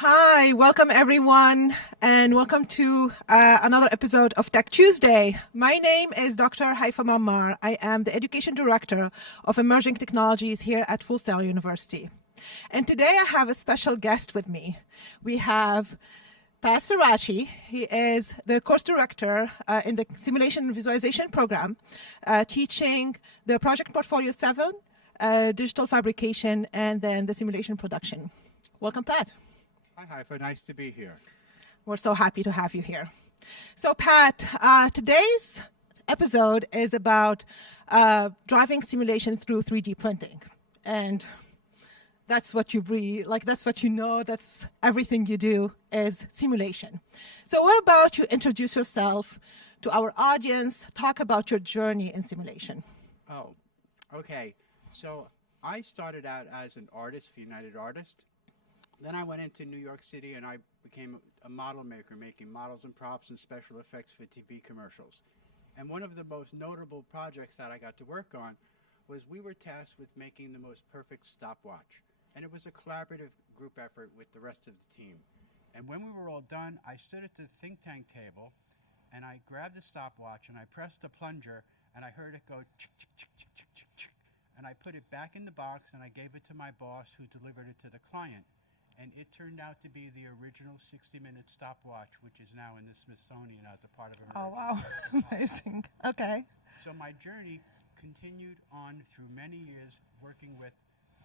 Hi, welcome everyone, and welcome to another episode of Tech Tuesday. My name is Dr. Haifa Maamar. I am the Education Director of Emerging Technologies here at Full Sail University. And today I have a special guest with me. We have Pat Starace. He is the course director in the Simulation and Visualization program, teaching the Project Portfolio 7, digital fabrication, and then the simulation production. Welcome, Pat. Hi, Haifa. Nice to be here. We're so happy to have you here. So, Pat, today's episode is about driving simulation through 3D printing. And that's what you breathe, that's what you know, that's everything you do is simulation. So what about you introduce yourself to our audience, talk about your journey in simulation. Oh, okay. So I started out as an artist for United Artists. Then I went into New York City and I became a model maker, making models and props and special effects for TV commercials. And one of the most notable projects that I got to work on was we were tasked with making the most perfect stopwatch. And it was a collaborative group effort with the rest of the team. And when we were all done, I stood at the think tank table and I grabbed the stopwatch and I pressed the plunger and I heard it go chick, chick, chick, chick, chick, chick, chick. And I put it back in the box and I gave it to my boss who delivered it to the client. And it turned out to be the original 60-minute stopwatch, which is now in the Smithsonian as a part of a. Oh, wow. Amazing. Okay. So my journey continued on through many years working with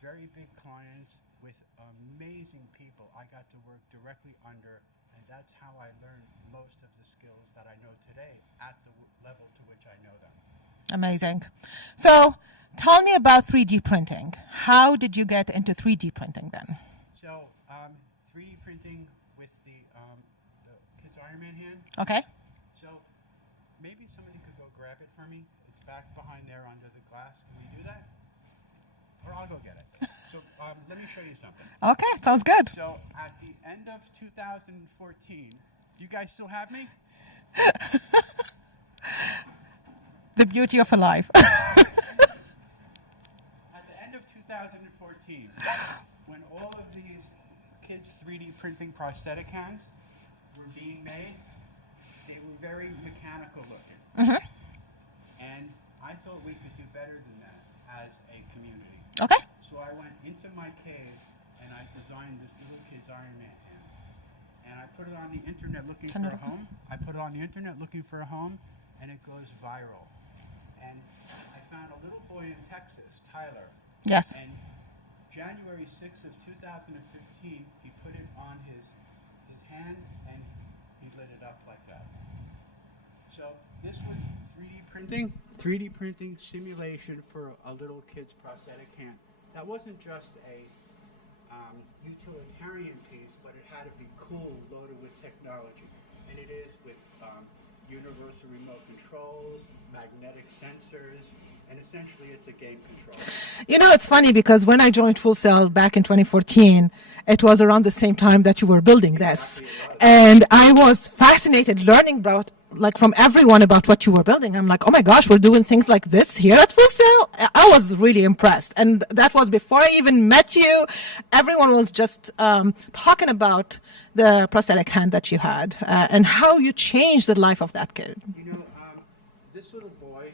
very big clients, with amazing people I got to work directly under, and that's how I learned most of the skills that I know today at the level to which I know them. Amazing. So tell me about 3D printing. How did you get into 3D printing then? So 3D printing with the Kids Iron Man hand. Okay. So maybe somebody could go grab it for me. It's back behind there under the glass. Can we do that? Or I'll go get it. So let me show you something. Okay, sounds good. So at the end of 2014, do you guys still have me? The beauty of a life. At the end of 2014, when all of these kids' 3D printing prosthetic hands were being made, they were very mechanical looking. Mm-hmm. And I thought we could do better than that as a community. Okay. So I went into my cave and I designed this little kid's Iron Man hand. And I put it on the internet looking for a home. And it goes viral. And I found a little boy in Texas, Tyler. Yes. And January 6th of 2015, he put it on his hand and he lit it up like that. So this was 3D printing simulation for a little kid's prosthetic hand. That wasn't just a utilitarian piece, but it had to be cool, loaded with technology. And it is with universal remote controls, magnetic sensors, and essentially it's a game control. You know, it's funny because when I joined Full Sail back in 2014, it was around the same time that you were building this. And I was fascinated learning about, from everyone about what you were building. I'm like, oh my gosh, we're doing things like this here at Full Sail? I was really impressed. And that was before I even met you. Everyone was just talking about the prosthetic hand that you had and how you changed the life of that kid. You know, this little boy,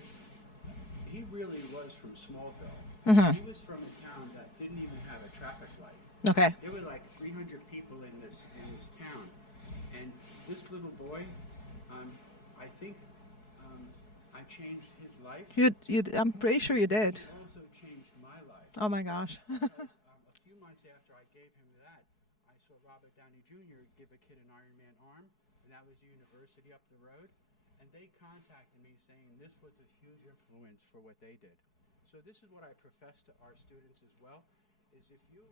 he really was from Smallville. Mm-hmm. He was from a town that didn't even have a traffic light. Okay. There were like 300 people in this town, and this little boy, I think I changed his life. I'm pretty sure you did. It also changed my life. Oh my gosh. Because, a few months after I gave him that, I saw Robert Downey Jr. give a kid an Iron Man arm, and that was the university up the road. And they contacted me saying this was a huge influence for what they did. So this is what I profess to our students as well, is if you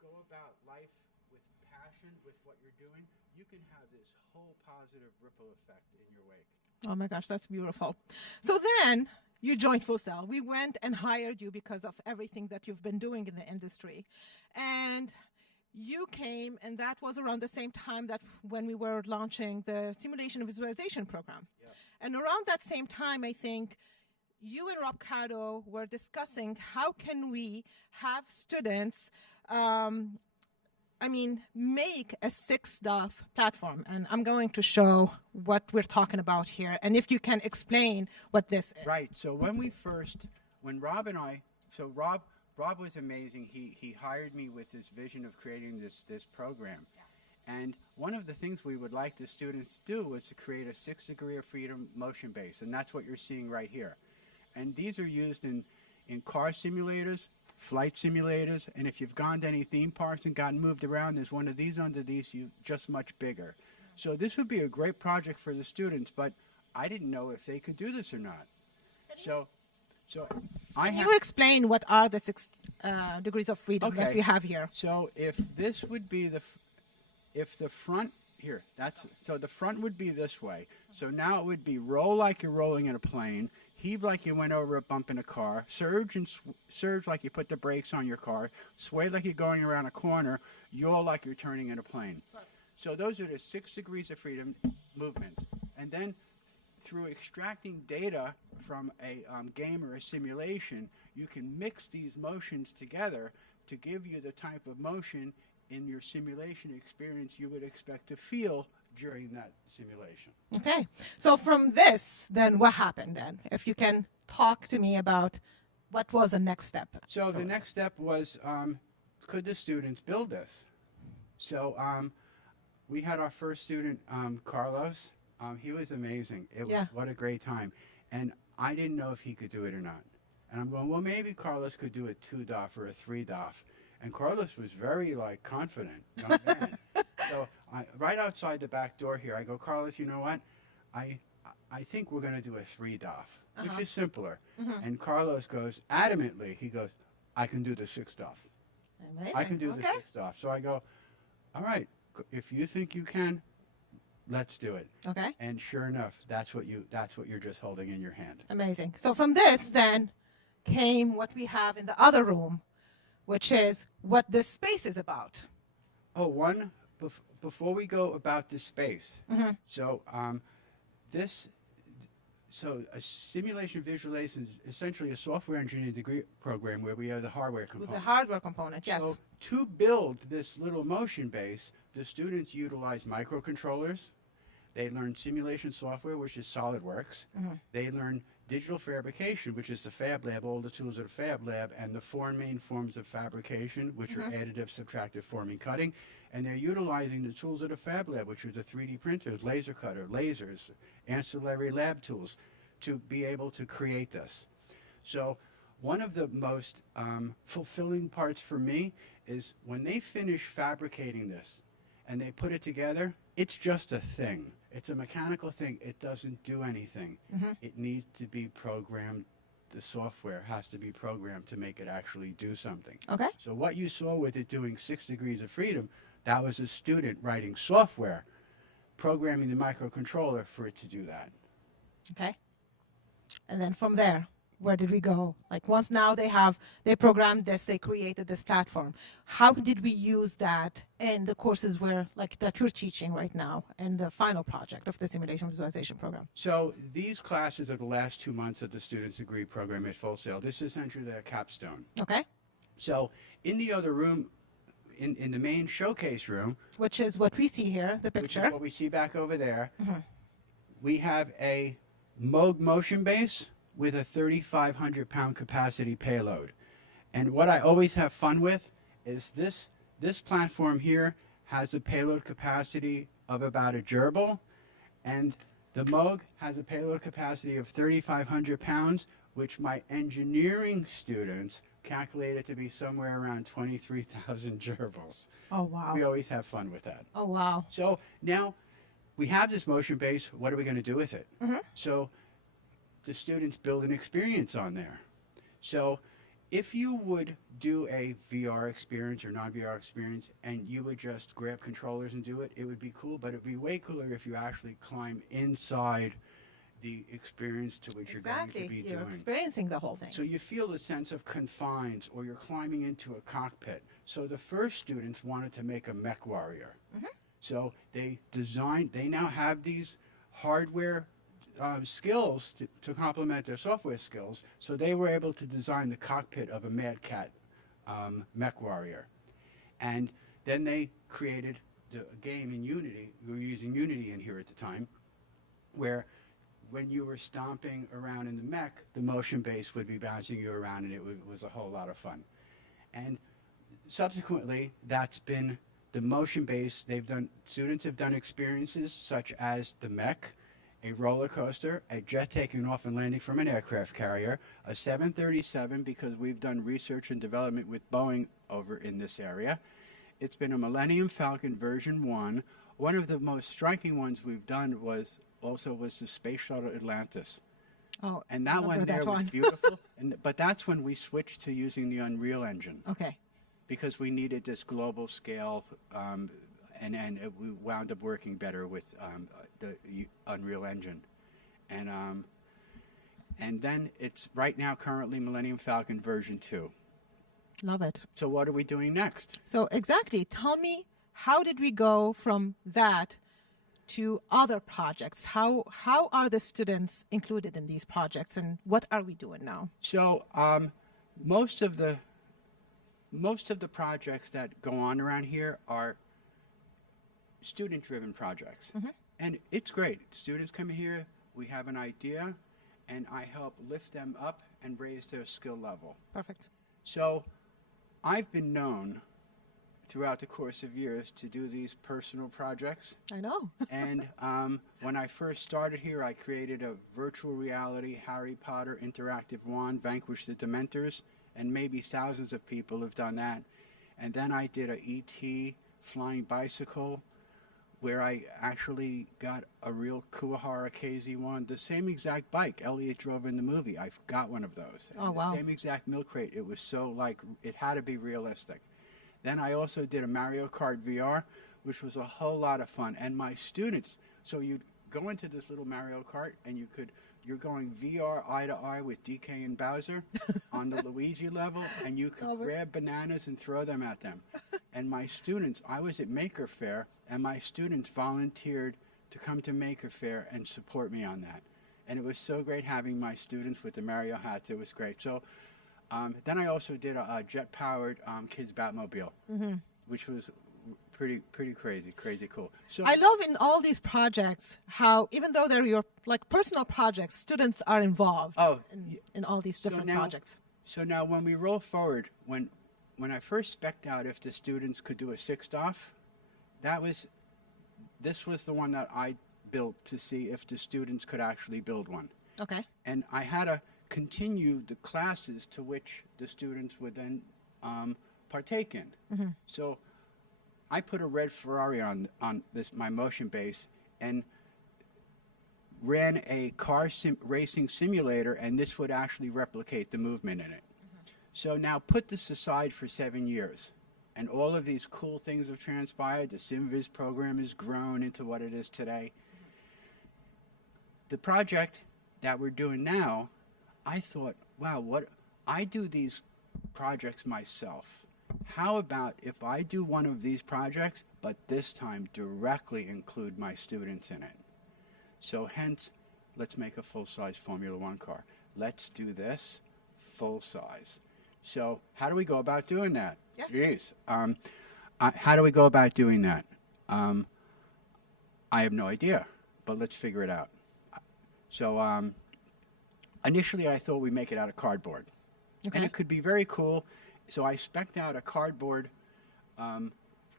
go about life with passion, with what you're doing, you can have this whole positive ripple effect in your wake. Oh my gosh, that's beautiful. So then you joined Full Sail. We went and hired you because of everything that you've been doing in the industry. And you came, and that was around the same time that when we were launching the simulation and visualization program. Yes. And around that same time, I think you and Rob Cato were discussing how can we have students make a 6-DOF platform. And I'm going to show what we're talking about here. And if you can explain what this is. Right. So when Rob and I, so Rob was amazing. He hired me with this vision of creating this program. Yeah. And one of the things we would like the students to do was to create a 6 degree of freedom motion base. And that's what you're seeing right here. And these are used in car simulators, flight simulators, and if you've gone to any theme parks and gotten moved around, there's one of these under these, just much bigger. So this would be a great project for the students, but I didn't know if they could do this or not. So Can you explain what are the 6 degrees of freedom that we have here? So if this would be if the front, so the front would be this way. So now it would be roll like you're rolling in a plane, heave like you went over a bump in a car, surge like you put the brakes on your car, sway like you're going around a corner, yaw like you're turning in a plane. Right. So those are the 6 degrees of freedom movements. And then through extracting data from a game or a simulation, you can mix these motions together to give you the type of motion in your simulation experience you would expect to feel during that simulation. Okay. So from this, then what happened then? If you can talk to me about what was the next step. So the next step was, could the students build this? So we had our first student, Carlos. He was amazing. What a great time. And I didn't know if he could do it or not. And I'm going, well, maybe Carlos could do a 2-DOF or a 3-DOF. And Carlos was very confident, young man. So right outside the back door here, I go, Carlos, you know what? I think we're going to do a 3-DOF, which is simpler. Mm-hmm. And Carlos goes, adamantly, he goes, I can do the 6-DOF. Amazing. I can do the 6-DOF. So I go, all right, if you think you can, let's do it. Okay. And sure enough, that's what you're just holding in your hand. Amazing. So from this then came what we have in the other room, which is what this space is about. Oh, before we go about this space. Mm-hmm. So a simulation visualization is essentially a software engineering degree program where we have the hardware component. With the hardware component, yes. So to build this little motion base, the students utilize microcontrollers. They learn simulation software, which is SolidWorks. Mm-hmm. They learn digital fabrication, which is the Fab Lab, all the tools of the Fab Lab, and the 4 main forms of fabrication, which are additive, subtractive, forming, cutting. And they're utilizing the tools of the Fab Lab, which are the 3D printers, laser cutter, lasers, ancillary lab tools, to be able to create this. So one of the most fulfilling parts for me is when they finish fabricating this and they put it together, it's just a thing. It's a mechanical thing. It doesn't do anything. Mm-hmm. It needs to be programmed. The software has to be programmed to make it actually do something. Okay. So what you saw with it doing 6 degrees of freedom, that was a student writing software, programming the microcontroller for it to do that. Okay. And then from there, where did we go? Like once now they programmed this, they created this platform. How did we use that in the courses that you're teaching right now in the final project of the simulation visualization program? So these classes are the last 2 months of the student's degree program at Full Sail. This is essentially their capstone. Okay. So in the other room, in the main showcase room, which is what we see here, the picture. Which is what we see back over there, we have a Moog motion base with a 3,500 pound capacity payload. And what I always have fun with is this platform here has a payload capacity of about a gerbil, and the Moog has a payload capacity of 3,500 pounds, which my engineering students calculated to be somewhere around 23,000 gerbils. Oh, wow. We always have fun with that. Oh, wow. So now we have this motion base. What are we going to do with it? Mm-hmm. So the students build an experience on there. So if you would do a VR experience or non-VR experience and you would just grab controllers and do it, it would be cool, but it would be way cooler if you actually climb inside the experience to which you're going to be doing. You're experiencing the whole thing. So you feel the sense of confines, or you're climbing into a cockpit. So the first students wanted to make a mech warrior. Mm-hmm. So they now have these hardware skills to complement their software skills. So they were able to design the cockpit of a Mad Cat mech warrior. And Then they created a game in Unity. We were using Unity in here at the time, where when you were stomping around in the mech, the motion base would be bouncing you around, and was a whole lot of fun. And subsequently, that's been the motion base. Students have done experiences such as the mech, a roller coaster, a jet taking off and landing from an aircraft carrier, a 737, because we've done research and development with Boeing over in this area. It's been a Millennium Falcon version 1. One of the most striking ones we've done was the Space Shuttle Atlantis. Oh, and that one there was beautiful. But that's when we switched to using the Unreal Engine. Okay. Because we needed this global scale, and we wound up working better with the Unreal Engine. And then it's right now currently Millennium Falcon version 2. Love it. So what are we doing next? So exactly, tell me, how did we go from that to other projects? How are the students included in these projects, and what are we doing now? So most of the projects that go on around here are student-driven projects. Mm-hmm. And it's great. Students come here, we have an idea, and I help lift them up and raise their skill level. Perfect. So I've been known throughout the course of years to do these personal projects. I know. And when I first started here, I created a virtual reality Harry Potter interactive wand, Vanquish the Dementors, and maybe thousands of people have done that. And then I did a E.T. flying bicycle, where I actually got a real Kuwahara KZ1, the same exact bike Elliot drove in the movie. I've got one of those. Oh, wow. The same exact milk crate. It was so it had to be realistic. Then I also did a Mario Kart VR, which was a whole lot of fun. And my students, so you'd go into this little Mario Kart, and you're going VR eye to eye with DK and Bowser on the Luigi level, and you could grab bananas and throw them at them. And my students, I was at Maker Faire, and my students volunteered to come to Maker Faire and support me on that. And it was so great having my students with the Mario hats. It was great. So then I also did a jet-powered kids Batmobile, Mm-hmm. which was pretty crazy cool. So I love in all these projects how, even though they're your personal projects, students are involved in all these different projects. So now when we roll forward, when I first spec'd out if the students could do a 6-off, this was the one that I built to see if the students could actually build one. Okay. And I had to continue the classes to which the students would then partake in. Mm-hmm. So I put a red Ferrari on my motion base and ran a car racing simulator, and this would actually replicate the movement in it. Mm-hmm. So now put this aside for 7 years, and all of these cool things have transpired. The SimViz program has grown into what it is today. The project that we're doing now, I thought, wow, I do these projects myself. How about if I do one of these projects, but this time directly include my students in it? So hence, let's make a full-size Formula One car. Let's do this full-size. So how do we go about doing that? Yes. Jeez. How do we go about doing that? I have no idea, but let's figure it out. So initially I thought we'd make it out of cardboard. Okay. And it could be very cool. So I spec'd out a cardboard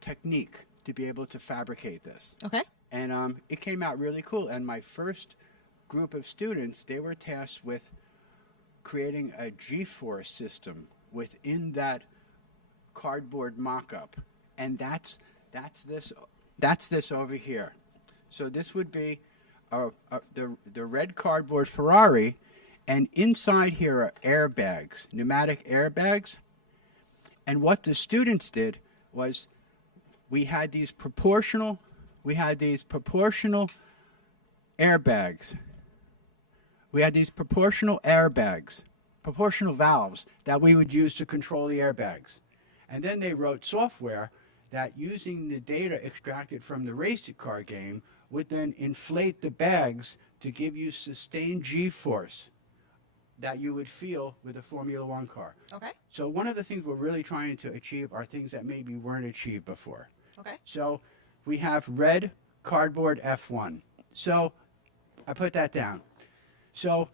technique to be able to fabricate this. Okay. And it came out really cool. And my first group of students, they were tasked with creating a G-force system within that cardboard mock-up. And that's this over here. So this would be the red cardboard Ferrari, and inside here are airbags, pneumatic airbags. And what the students did was we had these proportional airbags. We had these proportional airbags, proportional valves that we would use to control the airbags. And then they wrote software that, using the data extracted from the race car game, would then inflate the bags to give you sustained G-force that you would feel with a Formula One car. Okay. So one of the things we're really trying to achieve are things that maybe weren't achieved before. Okay. So we have red cardboard F1. So I put that down. So,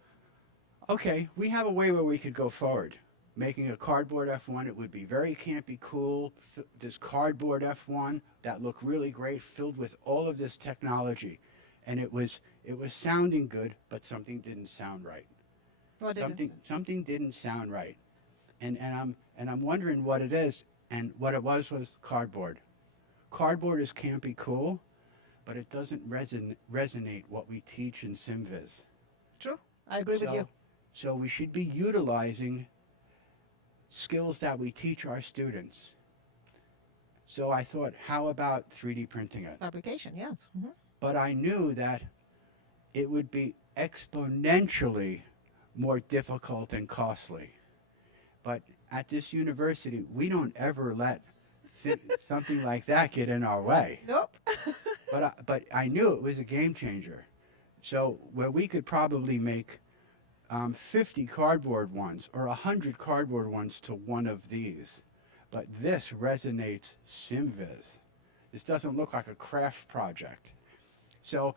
okay, we have a way where we could go forward. Making a cardboard F1, it would be very campy, cool. This cardboard F1 that looked really great, filled with all of this technology. And it was sounding good, but something didn't sound right. What did it? Something didn't sound right. And I'm wondering what it is. And what it was cardboard. Cardboard is campy, cool, but it doesn't resonate what we teach in SimViz. True. I agree with you. So we should be utilizing skills that we teach our students. So I thought, how about 3D printing it? Fabrication, yes. Mm-hmm. But I knew that it would be exponentially more difficult and costly. But at this university, we don't ever let something like that get in our way. Nope. But I knew it was a game changer. So where we could probably make 50 cardboard ones or 100 cardboard ones to one of these. But this resonates SimViz. This doesn't look like a craft project. So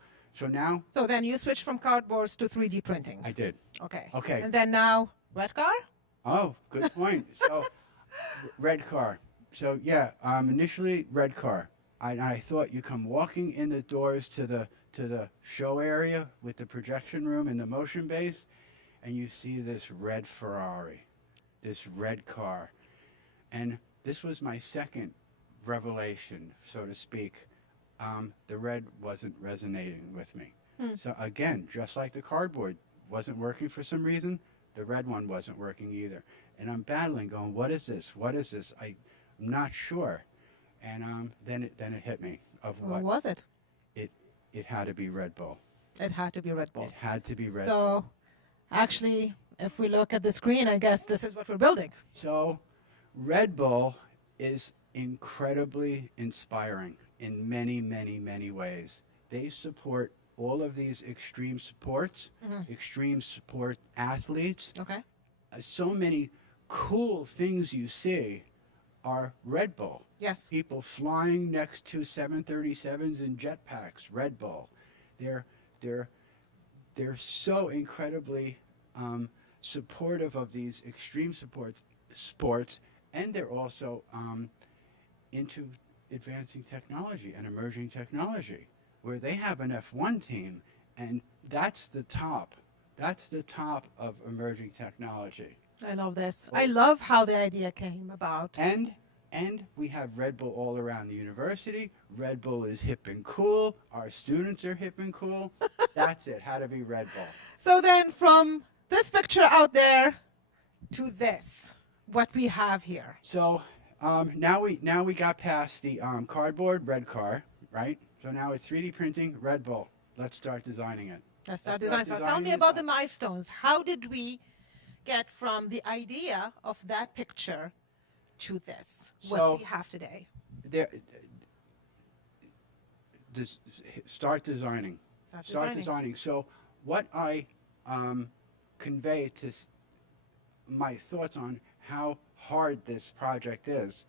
now... So then you switched from cardboards to 3D printing. I did. Okay. Okay. And then now, red car? Oh, good point. So, red car. So, yeah, initially, red car. I thought you come walking in the doors to the show area with the projection room and the motion base, and you see this red Ferrari, this red car. And this was my second revelation, so to speak. The red wasn't resonating with me. So again, just like the cardboard wasn't working for some reason, the red one wasn't working either. And I'm battling, going, what is this? What is this? I'm not sure. And then it hit me of what was it? It had to be Red Bull. It had to be Red Bull. It had to be Red Bull. So actually, if we look at the screen, I guess this is what we're building. So Red Bull is incredibly inspiring in many, many, many ways. They support all of these extreme sports, extreme sport athletes. Okay. So many cool things you see are Red Bull. Yes. People flying next to 737s and jetpacks, Red Bull. They're so incredibly supportive of these extreme sports, and they're also into advancing technology and emerging technology, where they have an F1 team, and that's the top. That's the top of emerging technology. I love this. I love how the idea came about. And we have Red Bull all around the university. Red Bull is hip and cool. Our students are hip and cool. That's it. How to be Red Bull. So then from this picture out there to this, what we have here. So now we got past the cardboard red car, right? So now it's 3D printing Red Bull. Let's start designing it. Let's start designing. So tell me about the milestones. How did we get from the idea of that picture to this, what we have today? Start designing. Start designing. So what I convey to my thoughts on how hard this project is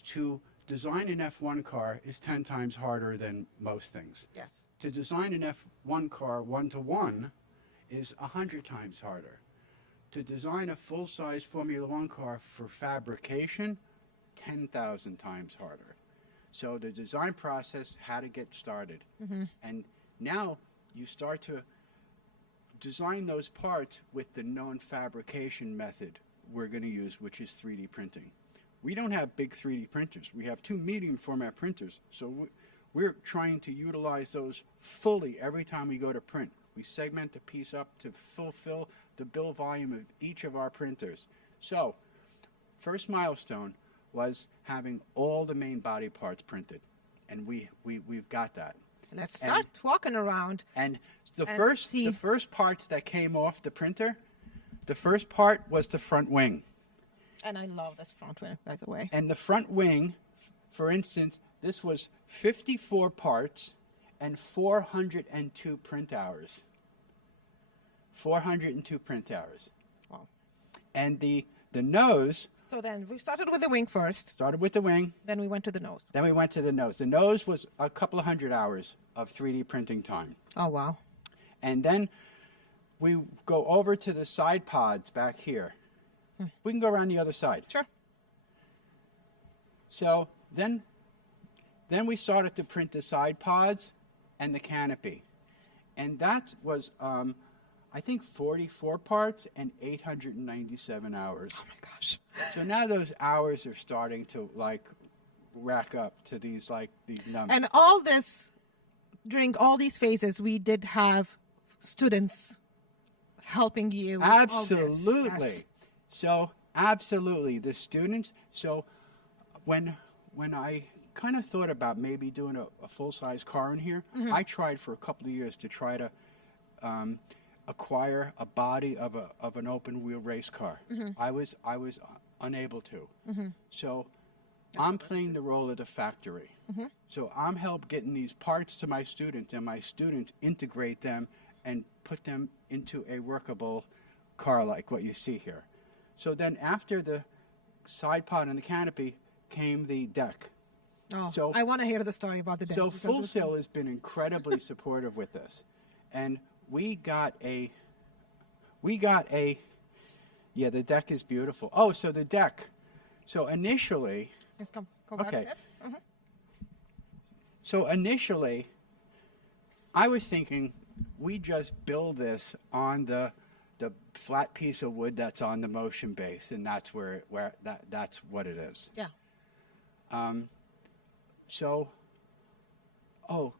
to design an F1 car is 10 times harder than most things. Yes. To design an F1 car one-to-one is 100 times harder. To design a full-size Formula One car for fabrication, 10,000 times harder. So the design process had to get started. And now you start to design those parts with the known fabrication method we're going to use, which is 3D printing. We don't have big 3D printers. We have 2 medium format printers. So we're trying to utilize those fully every time we go to print. We segment the piece up to fulfill the build volume of each of our printers. So first milestone was having all the main body parts printed. And we've got that. Let's start walking around. And the first parts that came off the printer, the first part was the front wing. And I love this front wing, by the way. And the front wing, for instance, this was 54 parts and 402 print hours. 402 print hours. Wow. And the nose So then we started with the wing first. started with the wing, Then we went to the nose. then we went to the nose. The nose was a couple of hundred hours of 3D printing time. Oh, wow. And then we go over to the side pods back here. We can go around the other side. Sure. So then we started to print the side pods and the canopy. And that was, I think, 44 parts and 897 hours. Oh, my gosh. So now those hours are starting to, like, rack up to these numbers. And all this, during all these phases, we did have students helping you with all this. Absolutely. Yes. So absolutely, the students. So when I kind of thought about maybe doing a full-size car in here, I tried for a couple of years to try to acquire a body of an open-wheel race car. I was unable to. So I'm playing the role of the factory. So I'm help getting these parts to my students, and my students integrate them and put them into a workable car like what you see here. So then after the side pod and the canopy came the deck. Oh, So- I want to hear the story about the deck. So because Full it's- Sail has been incredibly supportive with this. And we got a, yeah, the deck is beautiful. Oh, so the deck. So initially, Yes, go back Okay. a bit. So initially, I was thinking we just build this on the flat piece of wood that's on the motion base, and that's that's what it is. Yeah. So,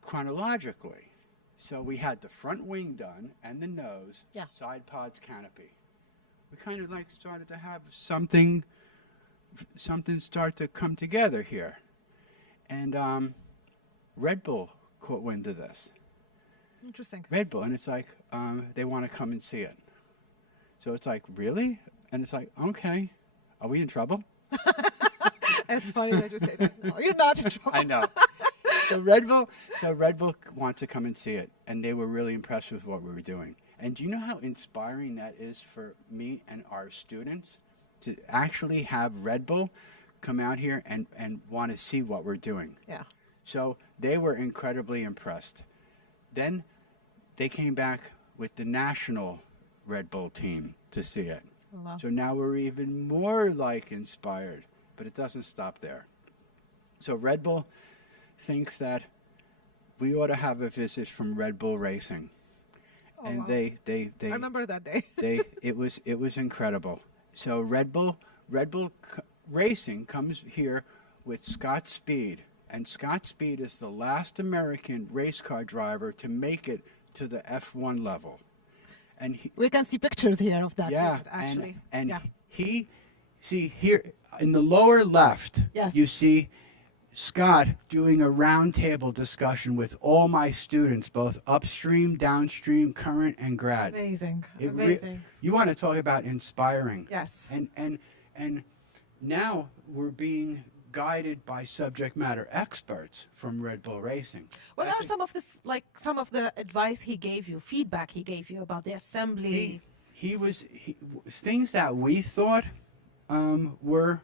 chronologically, so we had the front wing done and the nose, Yeah. side pods, canopy. We kind of like started to have something start to come together here, and Red Bull caught wind of this. Interesting. Red Bull, and it's like they want to come and see it. So it's like, really? And it's like, okay, are we in trouble? It's funny that you say that. No, you're not in trouble. I know. So Red Bull wants to come and see it, and they were really impressed with what we were doing. And do you know how inspiring that is for me and our students to actually have Red Bull come out here and want to see what we're doing? Yeah. So they were incredibly impressed. Then they came back with the national Red Bull team to see it. Wow. So now we're even more like inspired, but it doesn't stop there. So Red Bull thinks that we ought to have a visit from Red Bull Racing. Oh, And wow. they I remember that day. it was incredible. So Red Bull Racing comes here with Scott Speed, and Scott Speed is the last American race car driver to make it to the F1 level. And We can see pictures here of that yeah, visit, actually. and yeah. he see here in the lower left, Yes. you see Scott doing a roundtable discussion with all my students, both upstream, downstream, current, and grad. Amazing. It re- Amazing. You want to talk about inspiring? Yes. And now we're being guided by subject matter experts from Red Bull Racing. What I are think some of the advice he gave you, feedback he gave you about the assembly? he things that we thought were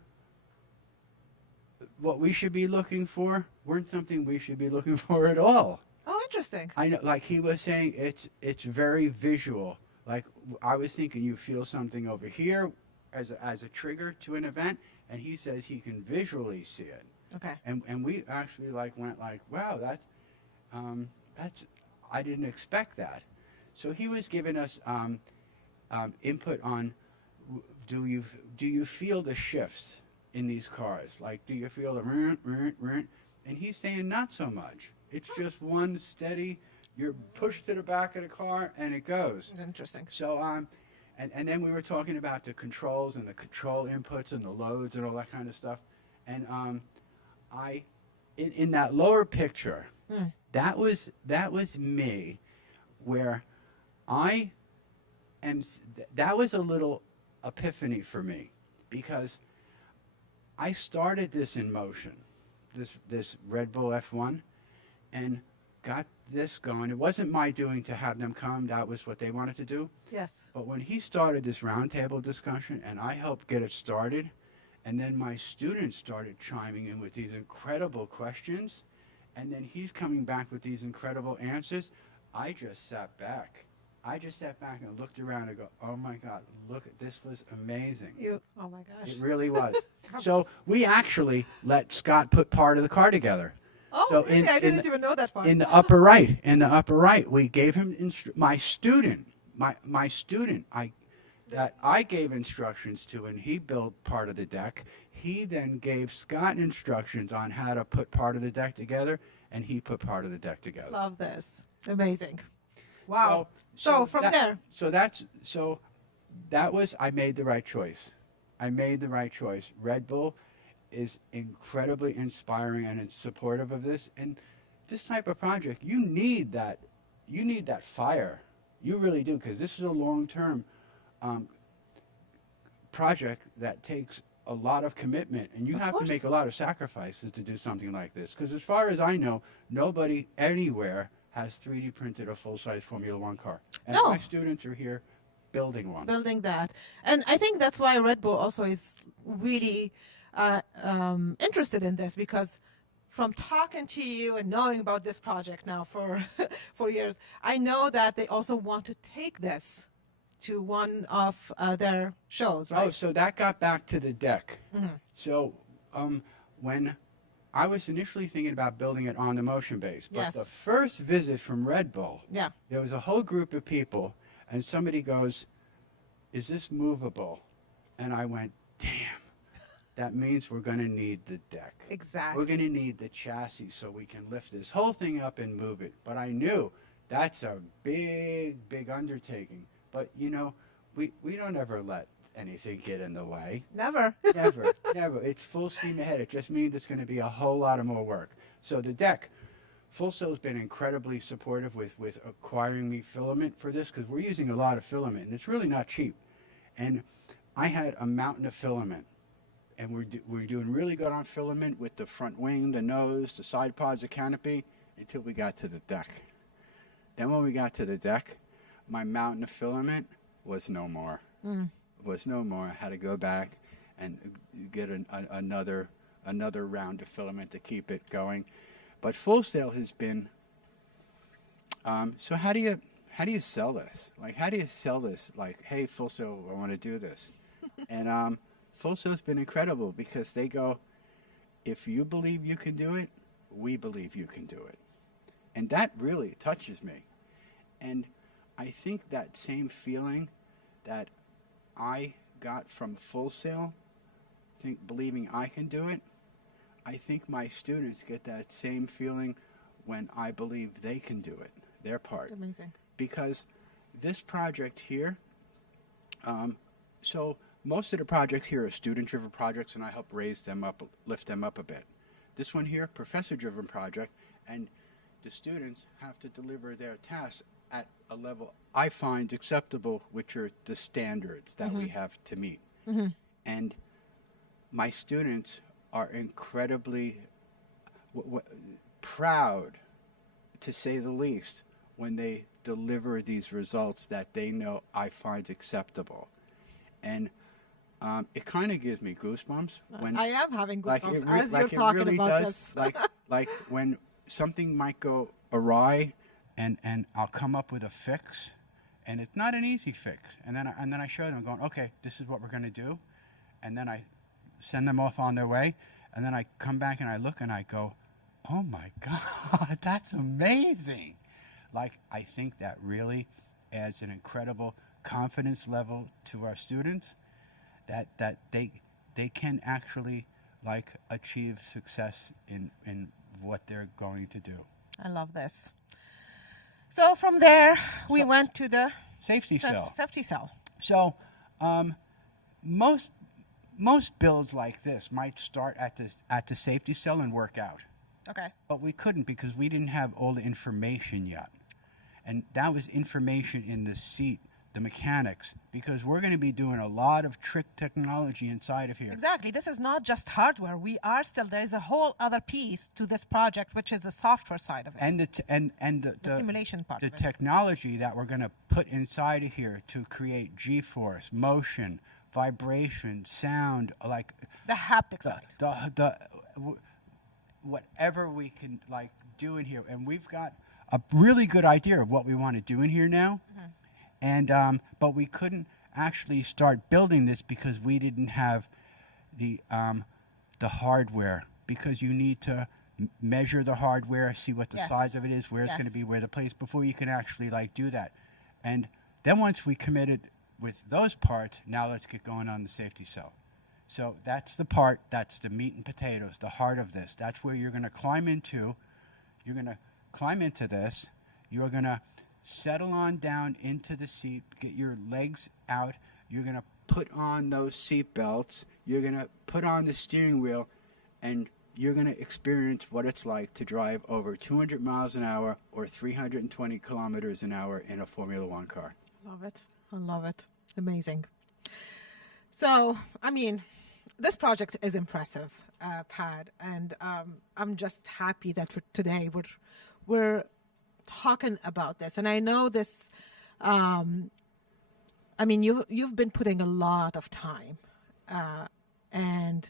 what we should be looking for weren't something we should be looking for at all. Oh, interesting. I know, like he was saying, it's very visual. Like I was thinking, you feel something over here as a trigger to an event, and he says he can visually see it. Okay. And we actually went like, wow, that's I didn't expect that. So he was giving us input on do you feel the shifts in these cars? Like, do you feel the and he's saying not so much. It's just one steady. You're pushed to the back of the car and it goes. It's interesting. So and then we were talking about the controls and the control inputs and the loads and all that kind of stuff. And in that lower picture, that was me, where that was a little epiphany for me, because I started this in motion, this Red Bull F1, and got this going. It wasn't my doing to have them come. That was what they wanted to do. Yes. But when he started this roundtable discussion and I helped get it started, and then my students started chiming in with these incredible questions, and then he's coming back with these incredible answers, I just sat back. I just sat back and looked around and go, oh my God, look, this was amazing. Oh my gosh. It really was. So we actually let Scott put part of the car together. Oh, So really? I didn't even know that part. In the upper right, we gave him my student, that I gave instructions to, and he built part of the deck. He then gave Scott instructions on how to put part of the deck together, and he put part of the deck together. Love this. Amazing. Wow. So from there. So that was, I made the right choice. I made the right choice. Red Bull is incredibly inspiring and it's supportive of this. And this type of project, you need that fire. You really do, because this is a long-term project that takes a lot of commitment, and you have to make a lot of sacrifices to do something like this. Because as far as I know, nobody anywhere has 3D printed a full-size Formula One car. And my students are here building one. Building that. And I think that's why Red Bull also is really interested in this, because from talking to you and knowing about this project now for 4 years, I know that they also want to take this to one of their shows, right? Oh, so that got back to the deck. Mm-hmm. So when I was initially thinking about building it on the motion base, but the first visit from Red Bull, there was a whole group of people, and somebody goes, is this movable? And I went, damn, that means we're going to need the deck. Exactly. We're going to need the chassis so we can lift this whole thing up and move it. But I knew that's a big, big undertaking. But, you know, we don't ever let anything get in the way. Never. Never. It's full steam ahead. It just means it's going to be a whole lot of more work. So the deck, Full Sail's been incredibly supportive with acquiring me filament for this, because we're using a lot of filament, and it's really not cheap. And I had a mountain of filament, and we're doing really good on filament with the front wing, the nose, the side pods, the canopy, until we got to the deck. Then when we got to the deck, my mountain of filament was no more. Was no more. I had to go back and get another round of filament to keep it going. But Full Sail has been. So how do you sell this? Like, how do you sell this? Like, hey, Full Sail, I want to do this. And Full Sail's been incredible, because they go, if you believe you can do it, we believe you can do it. And that really touches me. And I think that same feeling that I got from Full Sail, believing I can do it, I think my students get that same feeling when I believe they can do it, their part. That's amazing. Because this project here, so most of the projects here are student-driven projects, and I help raise them up, lift them up a bit. This one here, professor-driven project, and the students have to deliver their tasks at a level I find acceptable, which are the standards that we have to meet. And my students are incredibly proud, to say the least, when they deliver these results that they know I find acceptable. And it kind of gives me goosebumps. When I am having goosebumps as like you're talking really about does, this. like when something might go awry, and I'll come up with a fix, and it's not an easy fix. And then I show them, going, okay, this is what we're going to do. And then I send them off on their way. And then I come back and I look and I go, oh my God, that's amazing. Like, I think that really adds an incredible confidence level to our students, that they can actually, like, achieve success in what they're going to do. I love this. So from there, we went to the safety cell. Safety cell. So most builds like this might start at the safety cell and work out. Okay. But we couldn't, because we didn't have all the information yet. And that was information in the seat the mechanics, because we're going to be doing a lot of trick technology inside of here. Exactly. This is not just hardware. There is a whole other piece to this project, which is the software side of it. And the simulation part the of it. technology that we're going to put inside of here to create G-force, motion, vibration, sound, like The haptic side. whatever we can like do in here. And we've got a really good idea of what we want to do in here now. And but we couldn't actually start building this because we didn't have the hardware, because you need to measure the hardware, see what the size of it is, where it's going to be, where the place, before you can actually like do that. And then once we committed with those parts, now let's get going on the safety cell. So that's the part, that's the meat and potatoes, the heart of this. That's where you're going to climb into. You're going to climb into this. You're going to settle on down into the seat, get your legs out. You're going to put on those seat belts. You're going to put on the steering wheel, and you're going to experience what it's like to drive over 200 miles an hour or 320 kilometers an hour in a Formula One car. Love it. I love it. Amazing. So, I mean, this project is impressive, Pat, and I'm just happy that today we're talking about this. And I know this, I mean, you've been putting a lot of time and,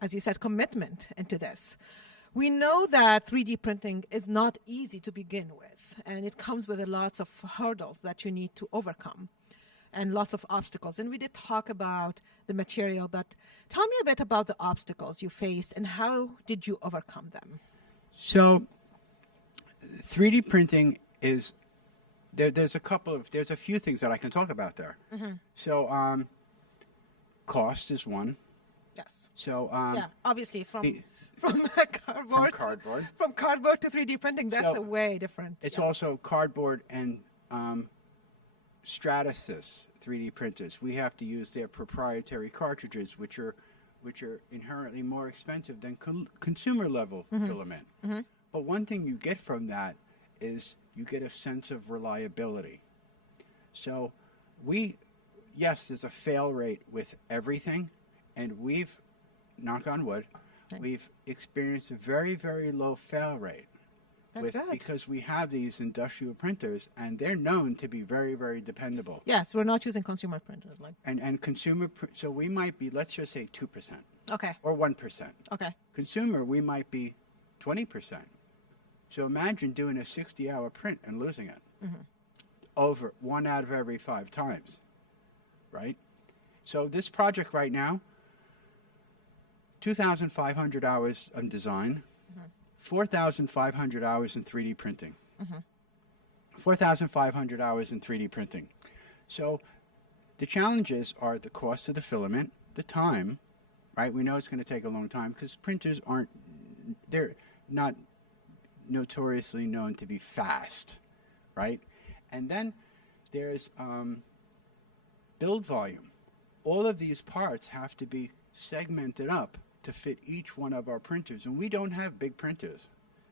as you said, commitment into this. We know that 3D printing is not easy to begin with, and it comes with lots of hurdles that you need to overcome and lots of obstacles. And we did talk about the material, but tell me a bit about the obstacles you faced and how did you overcome them? So 3D printing is, there's a few things that I can talk about there. So cost is one. Yes. So yeah, obviously from cardboard. From cardboard to 3D printing, that's a way different. It's also cardboard and Starace 3D printers. We have to use their proprietary cartridges, which are inherently more expensive than consumer level filament. But one thing you get from that is you get a sense of reliability. So yes, there's a fail rate with everything, and we've, knock on wood, we've experienced a very, very low fail rate. That's good. Because we have these industrial printers, and they're known to be very, very dependable. Yes, we're not using consumer printers. And consumer, so we might be, let's just say 2%. Okay. Or 1%. Okay. Consumer, we might be 20%. So imagine doing a 60-hour print and losing it over 1 out of every 5 times, right? So this project right now, 2,500 hours on design, 4,500 hours in 3D printing. 4,500 hours in 3D printing. So the challenges are the cost of the filament, the time, right? We know it's going to take a long time because printers they're not notoriously known to be fast, right? And then there's build volume. All of these parts have to be segmented up to fit each one of our printers, and we don't have big printers.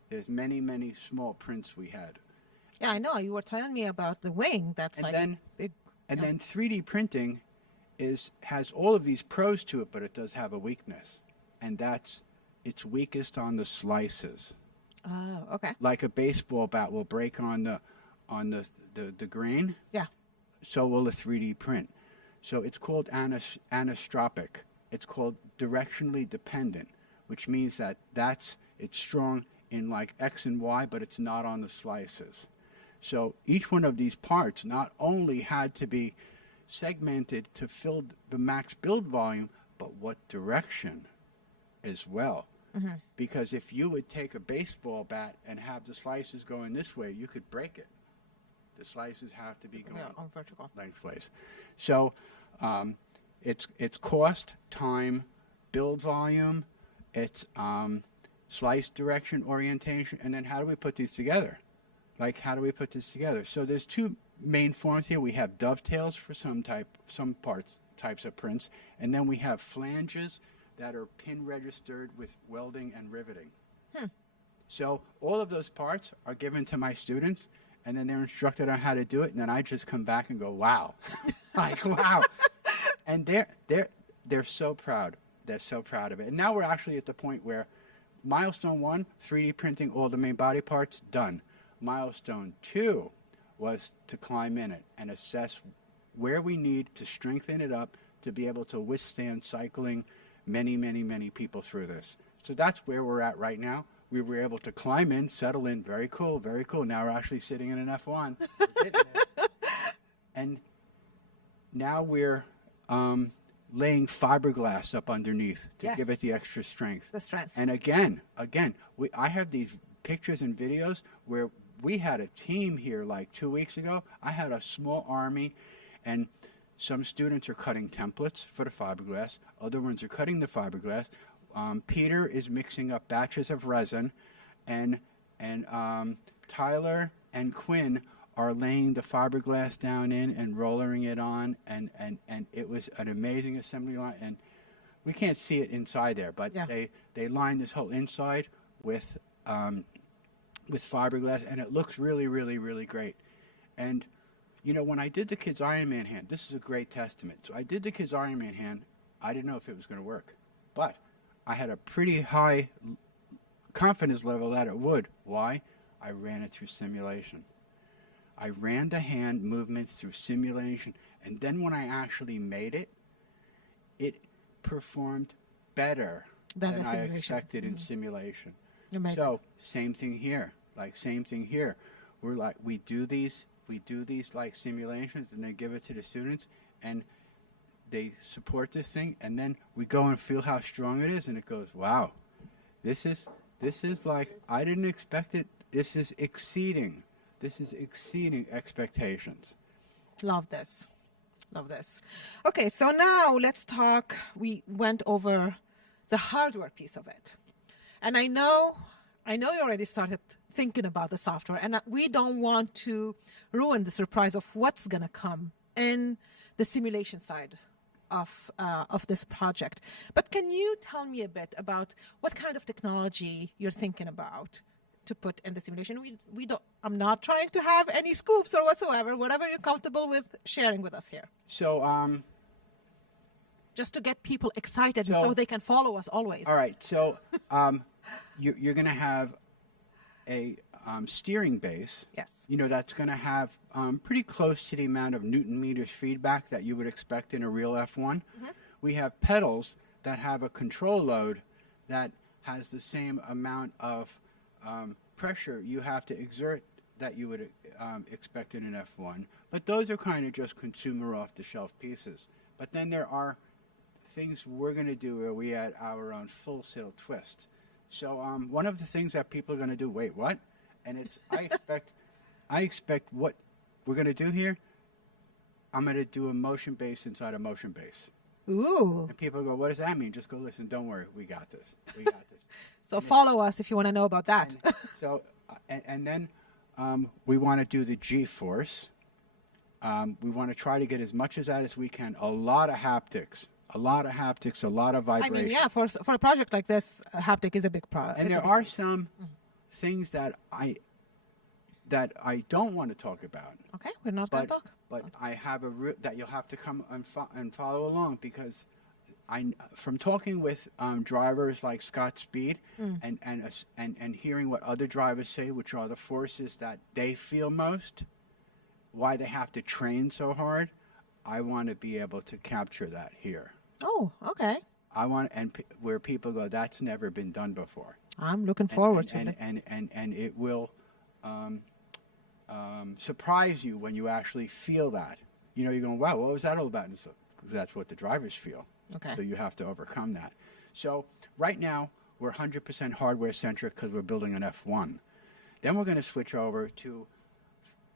There's many, many small prints we had. Yeah, I know. You were telling me about the wing. That's big. And then 3D printing has all of these pros to it, but it does have a weakness, and it's weakest on the slices. Oh, okay. Like a baseball bat will break on the grain. Yeah. So will a 3D print. So it's called anisotropic. It's called directionally dependent, which means that it's strong in like X and Y, but it's not on the slices. So each one of these parts not only had to be segmented to fill the max build volume, but what direction as well. Because if you would take a baseball bat and have the slices going this way, you could break it. The slices have to be going on vertical lengthways. So it's cost, time, build volume, it's slice direction, orientation, and then how do we put these together? Like, how do we put this together? So there's two main forms here. We have dovetails for some types of prints, and then we have flanges that are pin registered with welding and riveting. So all of those parts are given to my students, and then their instructor on how to do it, and then I just come back and go, wow, like wow, and they're so proud. They're so proud of it. And now we're actually at the point where milestone 1, 3D printing all the main body parts, done. Milestone 2 was to climb in it and assess where we need to strengthen it up to be able to withstand cycling many, many, many people through this. So that's where we're at right now. We were able to climb in, settle in, very cool, very cool. Now we're actually sitting in an F1. And now we're laying fiberglass up underneath to give it the extra strength. The strength. And again, I have these pictures and videos where we had a team here like 2 weeks ago. I had a small army, and some students are cutting templates for the fiberglass. Other ones are cutting the fiberglass. Peter is mixing up batches of resin, and Tyler and Quinn are laying the fiberglass down in and rolling it on, and it was an amazing assembly line. And we can't see it inside there, but they lined this whole inside with fiberglass, and it looks really, really, really great. And you know, when I did the kids' Ironman hand, this is a great testament. So I did the kids' Ironman hand. I didn't know if it was going to work, but I had a pretty high confidence level that it would. Why? I ran it through simulation. I ran the hand movements through simulation, and then when I actually made it, it performed better than I expected in simulation. Amazing. So same thing here. We're like, we do these like simulations, and they give it to the students, and they support this thing, and then we go and feel how strong it is, and it goes, wow, this is like, I didn't expect it. This is exceeding expectations. Love this. Okay, so now let's talk. We went over the hardware piece of it. And I know you already started thinking about the software, and we don't want to ruin the surprise of what's going to come in the simulation side of this project. But can you tell me a bit about what kind of technology you're thinking about to put in the simulation? We don't. I'm not trying to have any scoops or whatsoever. Whatever you're comfortable with sharing with us here. So just to get people excited so they can follow us always. All right. So you're going to have a steering base. Yes. You know, that's going to have pretty close to the amount of Newton meters feedback that you would expect in a real F1. Mm-hmm. We have pedals that have a control load that has the same amount of pressure you have to exert that you would expect in an F1. But those are kind of just consumer off-the-shelf pieces. But then there are things we're going to do where we add our own full sail twist. So one of the things that people are going to do, wait, what? And it's, I expect what we're going to do here, I'm going to do a motion base inside a motion base. Ooh. And people go, what does that mean? Just go listen. Don't worry. We got this. We got this. So follow us if you want to know about that. And then we want to do the G-force. We want to try to get as much of that as we can. A lot of haptics, a lot of vibration. I mean, yeah, for a project like this, haptic is a big project. And there are some things that I don't want to talk about. Okay, we're not going to talk. But I have that you'll have to come and follow along, because from talking with drivers like Scott Speed and hearing what other drivers say, which are the forces that they feel most, why they have to train so hard, I want to be able to capture that here. Oh, okay. I want, where people go, that's never been done before. I'm looking forward to it. And it will surprise you when you actually feel that. You know, you're going, wow, what was that all about? And so that's what the drivers feel. Okay. So you have to overcome that. So right now, we're 100% hardware-centric because we're building an F1. Then we're going to switch over to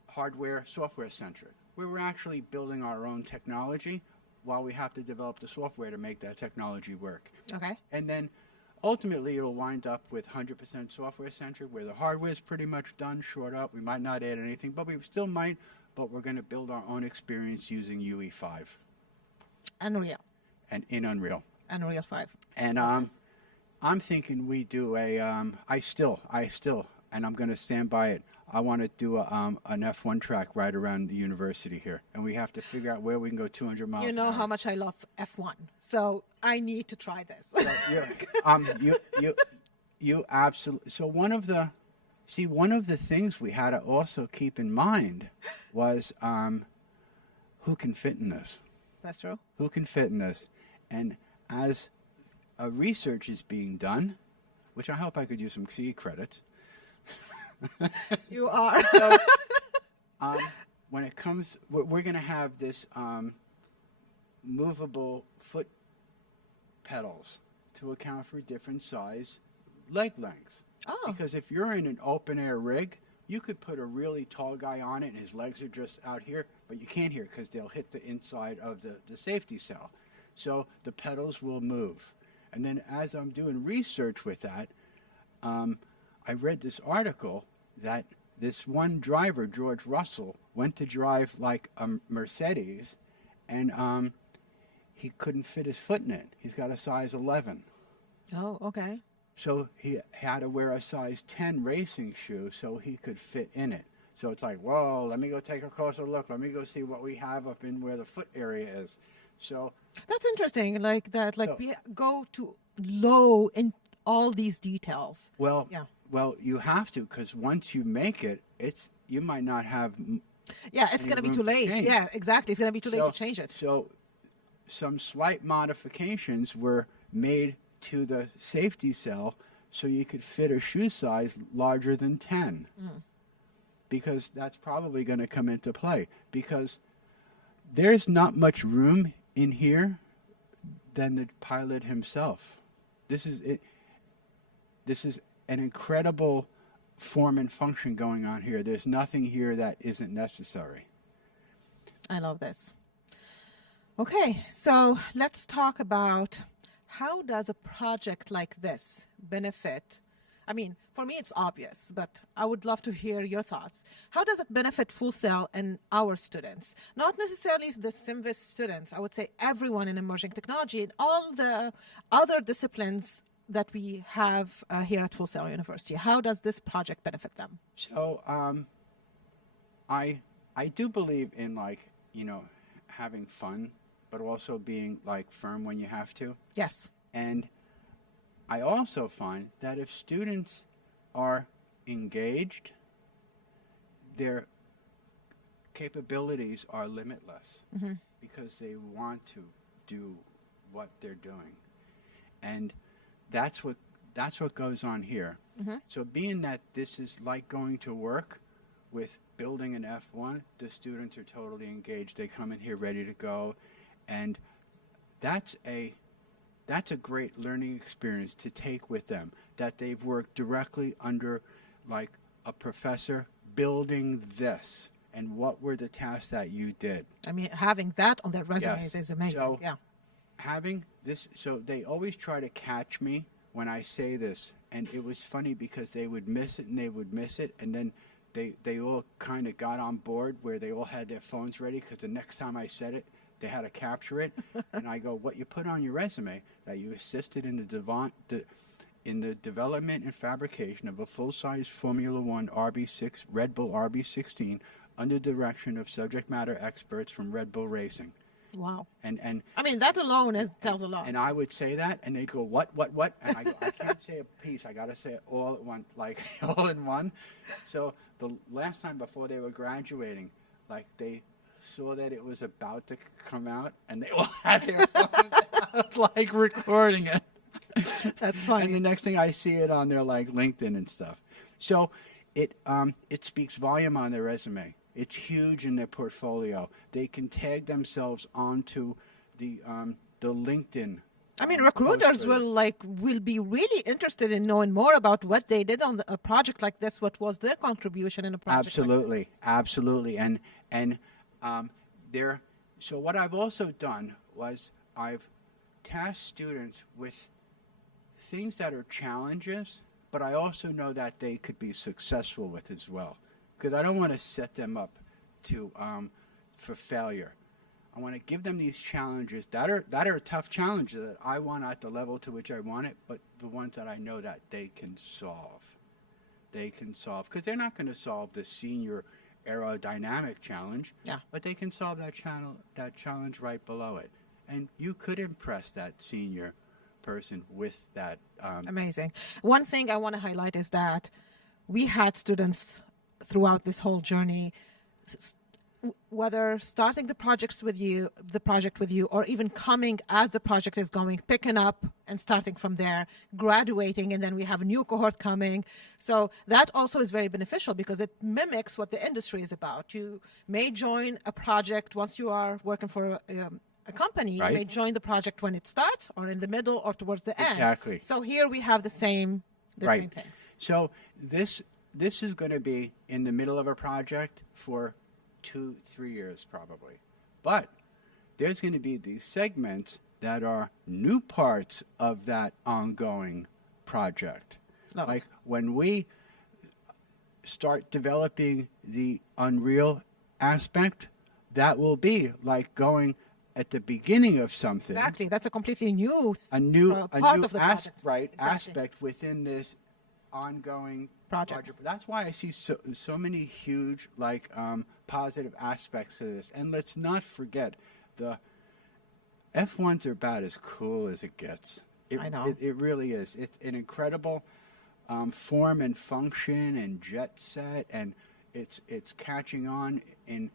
hardware, software-centric, where we're actually building our own technology while we have to develop the software to make that technology work. Okay. And then ultimately, it'll wind up with 100% software-centric, where the hardware is pretty much done, shored up. We might not add anything, but we still might. But we're going to build our own experience using UE5. Unreal. And in Unreal. Unreal 5. And I'm thinking we do a. I still and I'm going to stand by it. I want to do an F1 track right around the university here, and we have to figure out where we can go 200 miles. You know an hour. how much I love F1, so I need to try this. So you absolutely. So one of the things we had to also keep in mind was who can fit in this. That's true. Who can fit in this, and as research is being done, which I hope I could use some key credits. You are. So, when it comes, we're going to have this movable foot pedals to account for different size leg lengths. Oh. Because if you're in an open air rig, you could put a really tall guy on it and his legs are just out here, but you can't hear because they'll hit the inside of the safety cell. So the pedals will move. And then as I'm doing research with that, I read this article that this one driver, George Russell, went to drive like a Mercedes, and he couldn't fit his foot in it. He's got a size 11. Oh, okay. So he had to wear a size 10 racing shoe so he could fit in it. So it's like, whoa, let me go take a closer look. Let me go see what we have up in where the foot area is. So that's interesting. Like that, like So- go to low in all these details. Well, Yeah. well, you have to, because once you make it, you might not have. Yeah, it's Any going to be room too to late. change. Yeah, exactly. It's going to be too late So- to change it. So, some slight modifications were made to the safety cell so you could fit a shoe size larger than 10. Because that's probably going to come into play. Because there's not much room in here than the pilot himself. This is it. This is an incredible form and function going on here. There's nothing here that isn't necessary. I love this. Okay, so let's talk about how does a project like this benefit? I mean, for me it's obvious, but I would love to hear your thoughts. How does it benefit Full Sail and our students? Not necessarily the SimVis students, I would say everyone in emerging technology and all the other disciplines that we have here at Full Sail University. How does this project benefit them? So, I do believe in having fun, but also being firm when you have to. Yes. And I also find that if students are engaged, their capabilities are limitless because they want to do what they're doing. And that's what goes on here. So being that this is like going to work with building an F1, the students are totally engaged. They come in here ready to go. And that's a great learning experience to take with them, that they've worked directly under a professor building this, and what were the tasks that you did. I mean, having that on their resumes Yes. is amazing. So, yeah. Having this, so they always try to catch me when I say this, and it was funny because they would miss it and they would miss it, and then they all kind of got on board where they all had their phones ready, because the next time I said it, they had to capture it. And I go, what you put on your resume, that you assisted in the development and fabrication of a full-size Formula One RB6 Red Bull RB16 under direction of subject matter experts from Red Bull Racing. Wow. And I mean, that alone tells a lot. and I would say that, and they'd go, what? And I go, I can't say a piece. I got to say it all at once, all in one. So the last time before they were graduating, they saw that it was about to come out, and they all had their phones out, recording it. That's funny. And the next thing I see it on their LinkedIn and stuff. So it speaks volume on their resume. It's huge in their portfolio. They can tag themselves onto the LinkedIn. I mean, recruiters post will be really interested in knowing more about what they did on a project like this. What was their contribution in a project? Absolutely, absolutely, and So what I've also done was I've tasked students with things that are challenges, but I also know that they could be successful with as well, because I don't want to set them up for failure. I want to give them these challenges that are tough challenges that I want at the level to which I want it, but the ones that I know that they can solve. they can solve, because they're not going to solve the senior aerodynamic challenge, Yeah. but they can solve that challenge right below it. And you could impress that senior person with that. Amazing. One thing I want to highlight is that we had students throughout this whole journey, whether starting the project with you, or even coming as the project is going, picking up and starting from there, graduating, and then we have a new cohort coming. So that also is very beneficial because it mimics what the industry is about. You may join a project once you are working for a company. Right. You may join the project when it starts, or in the middle, or towards the end. Exactly. So here we have the same Right. thing. So this is going to be in the middle of a project for 2-3 years probably. But there's going to be these segments that are new parts of that ongoing project. Love it. Like when we start developing the Unreal aspect, that will be like going at the beginning of something. Exactly. That's a completely new A new part of the project. right, Exactly. aspect within this ongoing Project. That's why I see so many huge positive aspects to this. And let's not forget, the F1s are about as cool as it gets. I know. It really is. It's an incredible form and function and jet set, and it's catching on in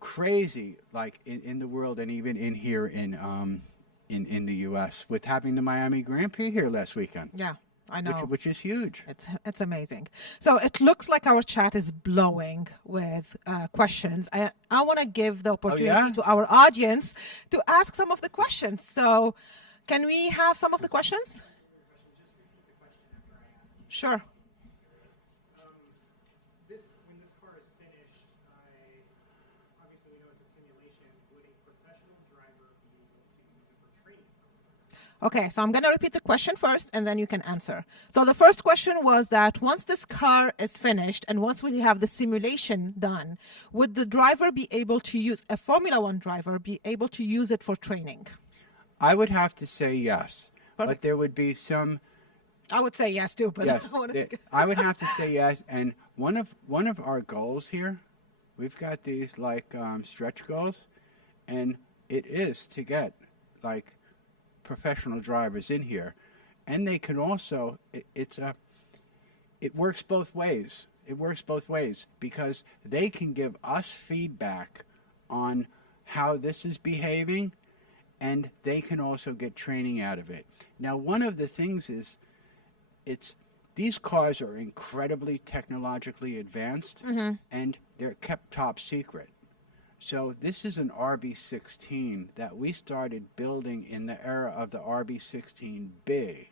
crazy, like in the world, and even in here in the U.S. with having the Miami Grand Prix here last weekend. Yeah, I know. Which is huge. It's amazing. So it looks like our chat is blowing with questions. I want to give the opportunity to our audience to ask some of the questions. So can we have some of the questions? Sure. When this car is finished, obviously we know it's a simulation. Would a professional driver be able to use it for training purposes? Okay, so I'm going to repeat the question first, and then you can answer. So the first question was that once this car is finished, and once we have the simulation done, would the driver be able to use, a Formula One driver, be able to use it for training? I would have to say yes, Perfect. but there would be some. I would say yes too, but Yes, I wanted to... I would have to say yes. And one of our goals here, we've got these stretch goals, and it is to get professional drivers in here, and they can also. It works both ways. It works both ways because they can give us feedback on how this is behaving, and they can also get training out of it. Now, one of the things is, these cars are incredibly technologically advanced, and they're kept top secret. So this is an RB16 that we started building in the era of the RB16B,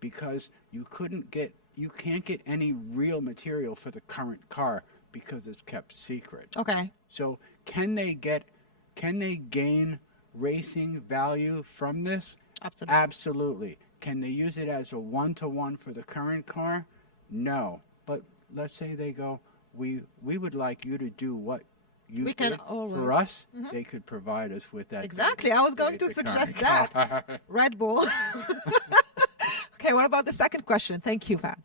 because you can't get any real material for the current car because it's kept secret. Okay. So can they gain racing value from this? Absolutely. Absolutely. Can they use it as a one-to-one for the current car? No. But let's say they go, we would like you to do what you We did can always- for us. They could provide us with that. Exactly. I was going to the suggest current that. car. Red Bull. Okay, what about the second question? Thank you, Pat.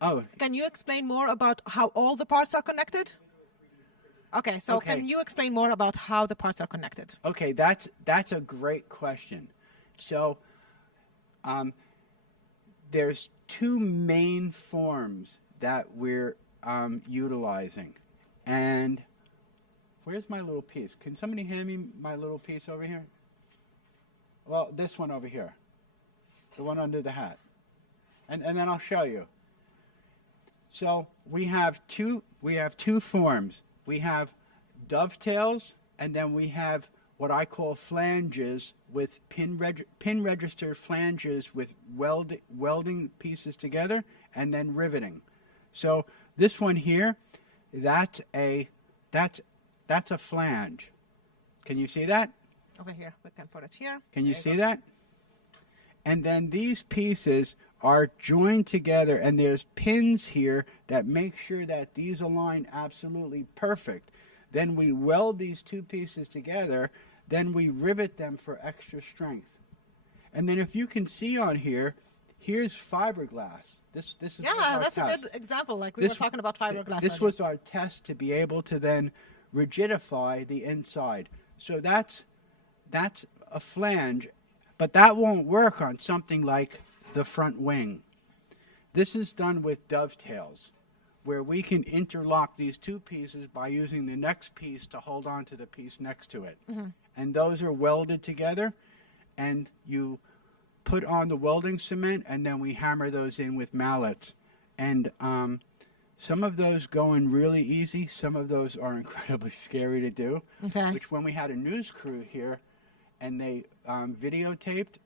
Oh, Can you explain more about how all the parts are connected? Okay, so Okay. can you explain more about how the parts are connected? okay. That's a great question. So, there's two main forms that we're utilizing, and where's my little piece? Can somebody hand me my little piece over here? Well, this one over here, the one under the hat, and then I'll show you. So we have two forms. We have dovetails, and then we have what I call flanges with pin registered flanges with welding pieces together and then riveting. So this one here, that's a flange. Can you see that? Over here, we can put it here. Can you There see go. that? And then these pieces are joined together, and there's pins here that make sure that these align absolutely perfect. Then we weld these two pieces together, then we rivet them for extra strength. And then if you can see on here, here's fiberglass. This is Yeah, our that's a test. good example. Like we were talking about fiberglass. This earlier. was our test to be able to then rigidify the inside. So that's a flange, but that won't work on something like the front wing. This is done with dovetails, where we can interlock these two pieces by using the next piece to hold on to the piece next to it. And those are welded together, and you put on the welding cement, and then we hammer those in with mallets. And some of those go in really easy. Some of those are incredibly scary to do. Okay. Which when we had a news crew here, and they videotaped,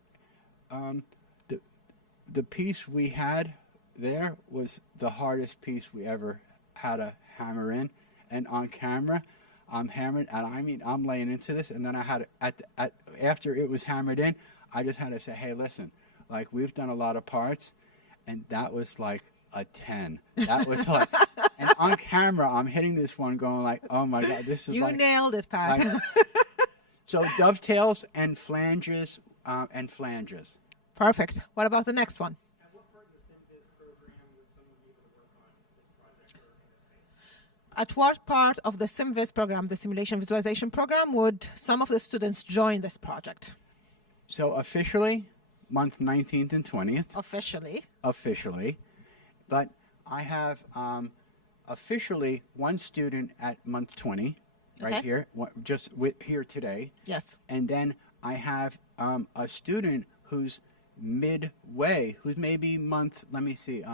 the piece we had there was the hardest piece we ever had to hammer in. And on camera, I'm hammering, and I mean, I'm laying into this, and then I had after it was hammered in, I just had to say, hey, listen, like, we've done a lot of parts, and that was like a 10. That was like, and on camera, I'm hitting this one going like, oh my God, this is You like. nailed it, Pat. Like, so dovetails and flanges. Perfect. What about the next one? At what part of the SimViz program would someone be able to work on this project or in this case? At what part of the SimViz program, the simulation visualization program, would some of the students join this project? So officially, month 19th and 20th. Officially. But I have officially one student at month 20, right Okay. here, here today. Yes. And then I have a student who's midway, who's maybe month, let me see,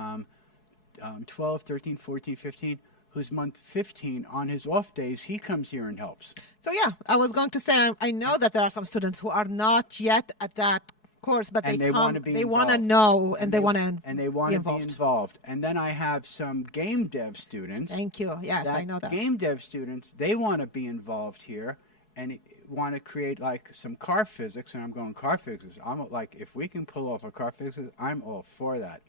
12, 13, 14, 15, who's month 15 on his off days, he comes here and helps. So yeah, I was going to say, I know that there are some students who are not yet at that course, but And they they come, wanna be they want to involved. know, and they want to And they want to be involved. And then I have some game dev students. Thank you. Yes, I know that. Game dev students, they want to be involved here and want to create like some car physics. And I'm going, car physics, I'm like, if we can pull off a car physics, I'm all for that.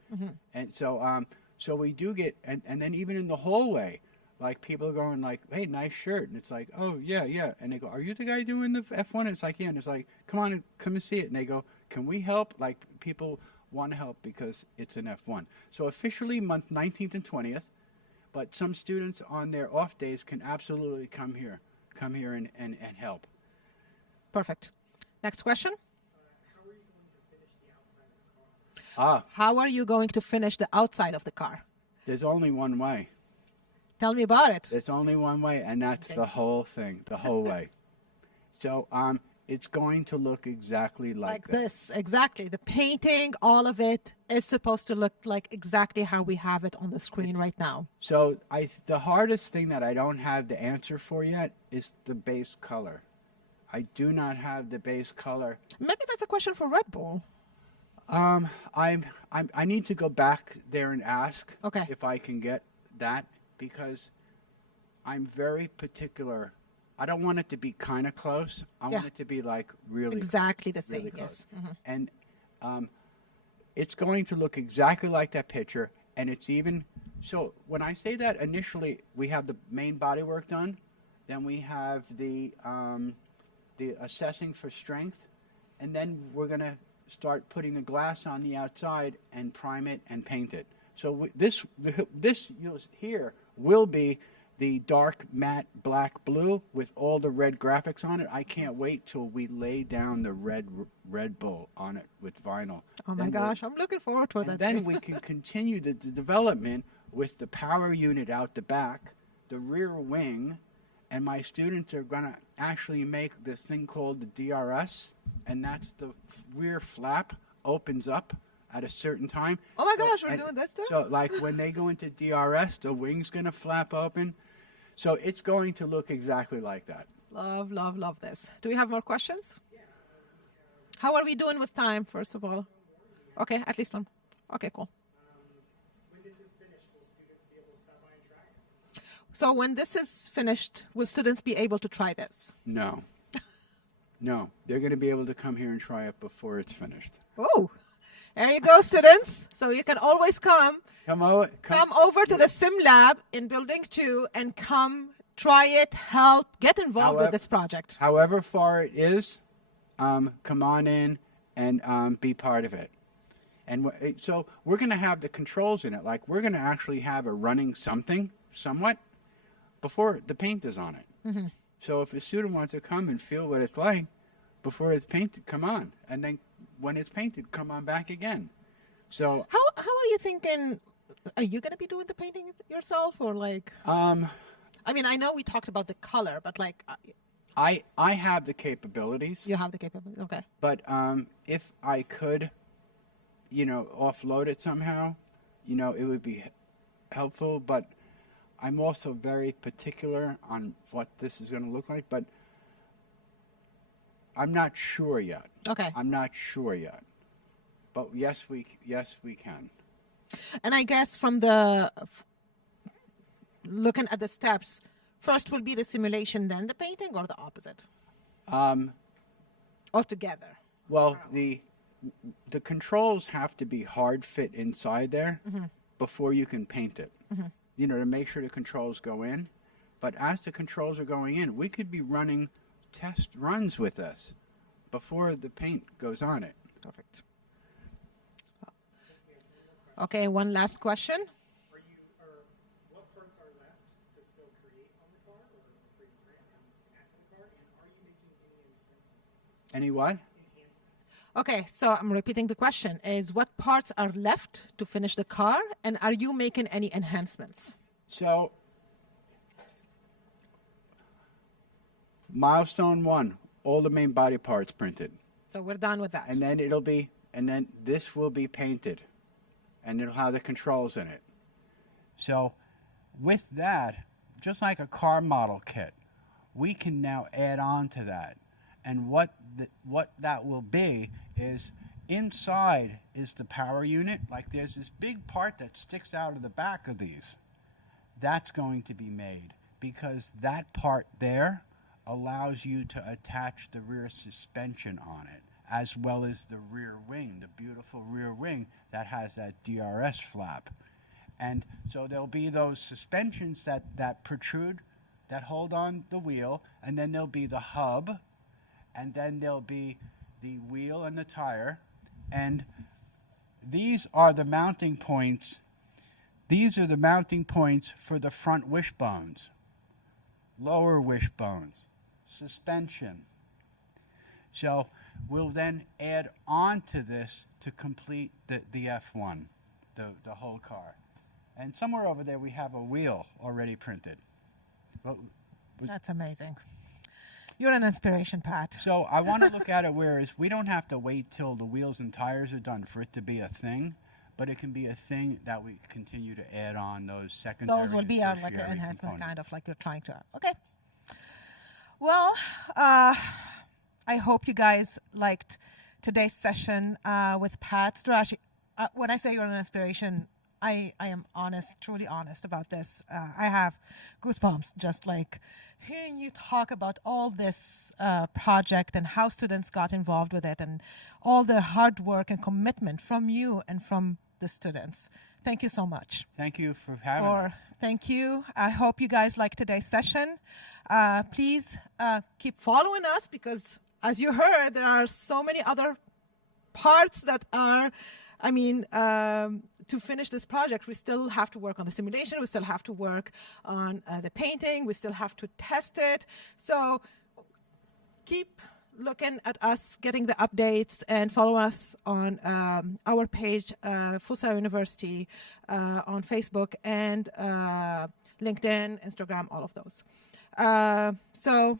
And so so we do get, and then even in the hallway, like, people are going like, hey, nice shirt. And it's like, oh, yeah. And they go, are you the guy doing the F1? And it's like, yeah. And it's like, come and see it. And they go, can we help? Like, people want to help because it's an F1. So officially month 19th and 20th, but some students on their off days can absolutely come here and help. Perfect. Next question. How are you going to finish the outside of the car? How are you going to finish the outside of the car? There's only one way. Tell me about it. There's only one way, and that's the whole thing, the whole way. So it's going to look exactly like that. This, exactly. The painting, all of it is supposed to look like exactly how we have it on the screen right now. So the hardest thing that I don't have the answer for yet is the base color. I do not have the base color. Maybe that's a question for Red Bull. I need to go back there and ask Okay. if I can get that, because I'm very particular. I don't want it to be kind of close. I want it to be like really Exactly the same, really close. yes. And it's going to look exactly like that picture. And it's even, so when I say that, initially we have the main body work done, then we have the assessing for strength, and then we're going to start putting the glass on the outside and prime it and paint it. So this you'll hear will be the dark matte black blue with all the red graphics on it. I can't wait till we lay down the Red Bull on it with vinyl. Oh my gosh, I'm looking forward to that. And then we can continue the development with the power unit out the back, the rear wing, and my students are going to actually make this thing called the DRS, and that's the rear flap opens up at a certain time. Oh my gosh, we're doing this too? So like when they go into DRS, the wing's going to flap open. So it's going to look exactly like that. Love, love, love this. Do we have more questions? How are we doing with time, first of all? Okay, at least one. Okay, cool. When this is finished, will students be able to stop by and try it? So when this is finished, will students be able to try this? No. No, they're going to be able to come here and try it before it's finished. Oh, there you go, students. So you can always come Come over to the Sim Lab in Building 2 and come try it, help, get involved with this project. However far it is, come on in and be part of it. And so we're going to have the controls in it. Like we're going to actually have a running something somewhat before the paint is on it. So if a student wants to come and feel what it's like before it's painted, come on. And then when it's painted, come on back again. So How are you thinking? Are you going to be doing the painting yourself, or like? I mean, I know we talked about the color, but like, I have the capabilities. you have the capability. Okay. But if I could, offload it somehow, it would be helpful. But I'm also very particular on what this is going to look like. But I'm not sure yet. Okay. I'm not sure yet. But yes, we can. And I guess from the looking at the steps, first will be the simulation, then the painting, or the opposite? Or together? Well, the controls have to be hard fit inside there before you can paint it. To make sure the controls go in. But as the controls are going in, we could be running test runs with this before the paint goes on it. Perfect. Okay, one last question. What parts are left to still create on the car or for your brand and add to the car? And are you making any enhancements? Any what? Okay, so I'm repeating the question, is what parts are left to finish the car, and are you making any enhancements? So, milestone 1, all the main body parts printed. So we're done with that. And then this will be painted. And it'll have the controls in it. So, with that, just like a car model kit, we can now add on to that. And what that will be is inside is the power unit. Like there's this big part that sticks out of the back of these. That's going to be made because that part there allows you to attach the rear suspension on it, as well as the rear wing, the beautiful rear wing that has that DRS flap. And so there'll be those suspensions that protrude, that hold on the wheel, and then there'll be the hub, and then there'll be the wheel and the tire. And these are the mounting points. These are the mounting points for the front wishbones, lower wishbones, suspension. So we'll then add on to this to complete the F1, the whole car. And somewhere over there we have a wheel already printed. That's amazing. You're an inspiration, Pat. So I want to look at it whereas we don't have to wait till the wheels and tires are done for it to be a thing, but it can be a thing that we continue to add on those secondary. Those will be our like an tertiary enhancement, components. kind of like you're trying to. Okay. Well, I hope you guys liked today's session with Pat Starace. When I say you're an inspiration, I am honest, truly honest about this. I have goosebumps just like hearing you talk about all this project and how students got involved with it and all the hard work and commitment from you and from the students. Thank you so much. Thank you for having us. Thank you. I hope you guys liked today's session. Please keep following us because, as you heard, there are so many other parts that are, to finish this project, we still have to work on the simulation. We still have to work on the painting. We still have to test it. So keep looking at us, getting the updates, and follow us on our page, Full Sail University, on Facebook and LinkedIn, Instagram, all of those. So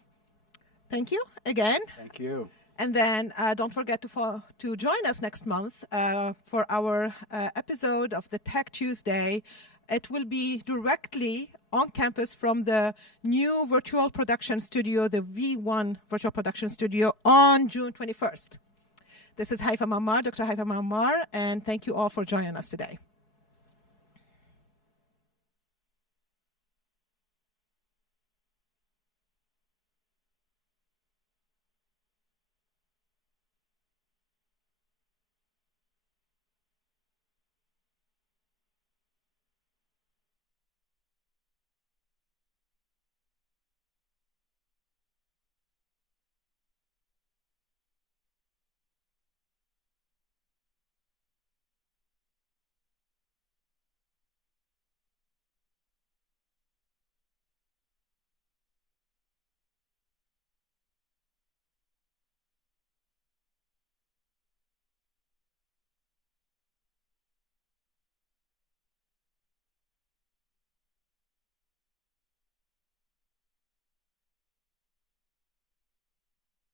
thank you again. Thank you. And then don't forget to join us next month for our episode of the Tech Tuesday. It will be directly on campus from the new virtual production studio, the V1 virtual production studio, on June 21st. This is Haifa Maamar, Dr. Haifa Maamar, and thank you all for joining us today.